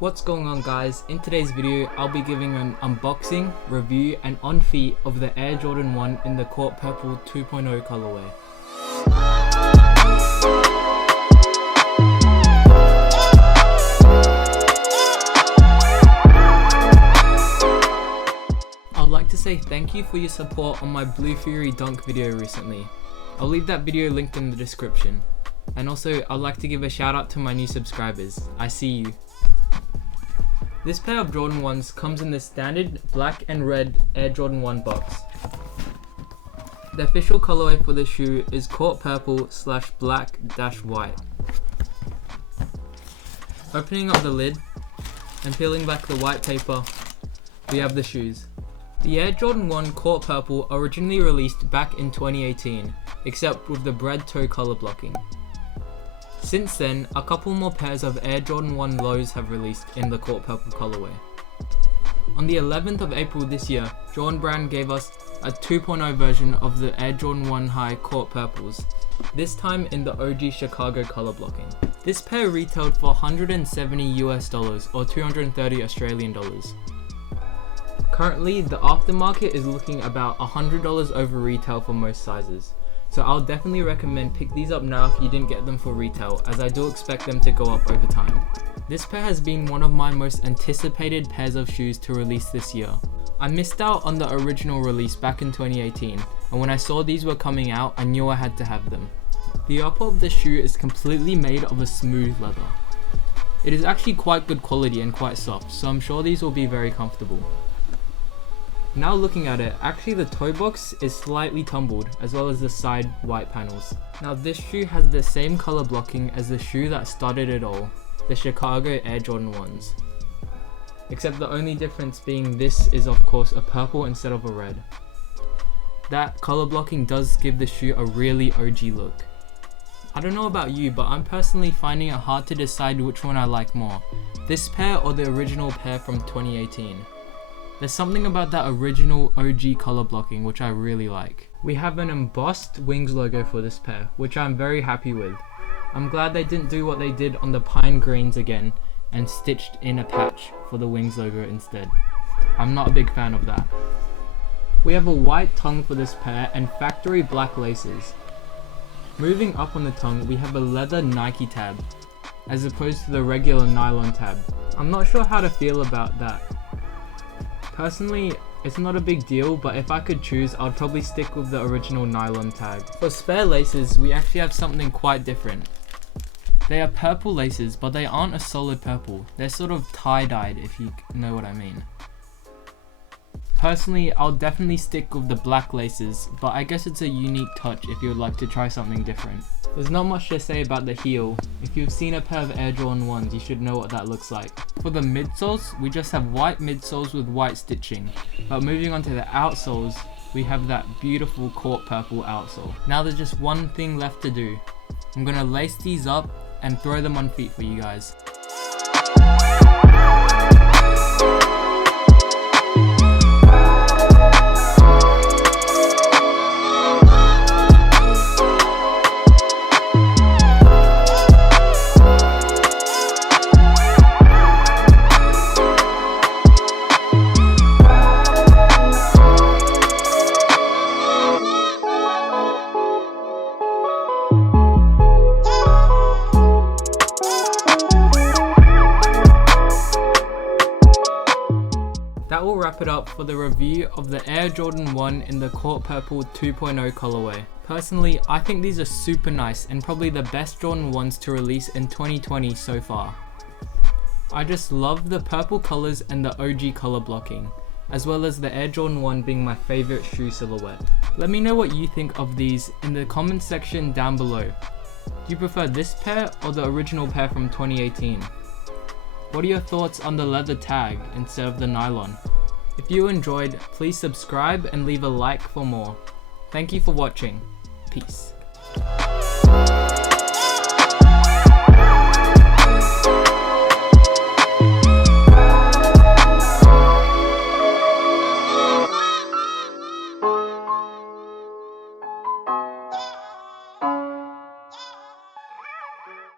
What's going on guys? In today's video I'll be giving an unboxing, review and on feet of the Air Jordan 1 in the Court Purple 2.0 colorway. I'd like to say thank you for your support on my Blue Fury dunk video recently. I'll leave that video linked in the description. And also I'd like to give a shout out to my new subscribers. I see you. This pair of Jordan 1s comes in the standard black and red Air Jordan 1 box. The official colorway for this shoe is Court Purple / black-white. Opening up the lid and peeling back the white paper, we have the shoes. The Air Jordan 1 Court Purple originally released back in 2018, except with the bread toe color blocking. Since then, a couple more pairs of Air Jordan 1 lows have released in the Court Purple colorway. On the 11th of April this year, Jordan Brand gave us a 2.0 version of the Air Jordan 1 High Court Purples, this time in the OG Chicago color blocking. This pair retailed for $170 or 230 Australian dollars. Currently, the aftermarket is looking about $100 over retail for most sizes. So I'll definitely recommend pick these up now if you didn't get them for retail, as I do expect them to go up over time. This pair has been one of my most anticipated pairs of shoes to release this year. I missed out on the original release back in 2018, and when I saw these were coming out, I knew I had to have them. The upper of the shoe is completely made of a smooth leather. It is actually quite good quality and quite soft, so I'm sure these will be very comfortable. Now looking at it, actually the toe box is slightly tumbled, as well as the side white panels. Now this shoe has the same color blocking as the shoe that started it all, the Chicago Air Jordan 1s. Except the only difference being this is of course a purple instead of a red. That color blocking does give the shoe a really OG look. I don't know about you, but I'm personally finding it hard to decide which one I like more, this pair or the original pair from 2018. There's something about that original OG color blocking which I really like. We have an embossed Wings logo for this pair, which I'm very happy with. I'm glad they didn't do what they did on the pine greens again and stitched in a patch for the Wings logo instead. I'm not a big fan of that. We have a white tongue for this pair and factory black laces. Moving up on the tongue, we have a leather Nike tab, as opposed to the regular nylon tab. I'm not sure how to feel about that. Personally, it's not a big deal, but if I could choose, I'd probably stick with the original nylon tag. For spare laces, we actually have something quite different. They are purple laces, but they aren't a solid purple. They're sort of tie-dyed, if you know what I mean. Personally, I'll definitely stick with the black laces, but I guess it's a unique touch if you would like to try something different. There's not much to say about the heel. If you've seen a pair of Air Jordan 1s, you should know what that looks like. For the midsoles, we just have white midsoles with white stitching. But moving on to the outsoles, we have that beautiful Court Purple outsole. Now there's just one thing left to do. I'm gonna lace these up and throw them on feet for you guys. That will wrap it up for the review of the Air Jordan 1 in the Court Purple 2.0 colorway. Personally, I think these are super nice and probably the best Jordan 1s to release in 2020 so far. I just love the purple colors and the OG color blocking, as well as the Air Jordan 1 being my favorite shoe silhouette. Let me know what you think of these in the comment section down below. Do you prefer this pair or the original pair from 2018? What are your thoughts on the leather tag instead of the nylon? If you enjoyed, please subscribe and leave a like for more. Thank you for watching. Peace.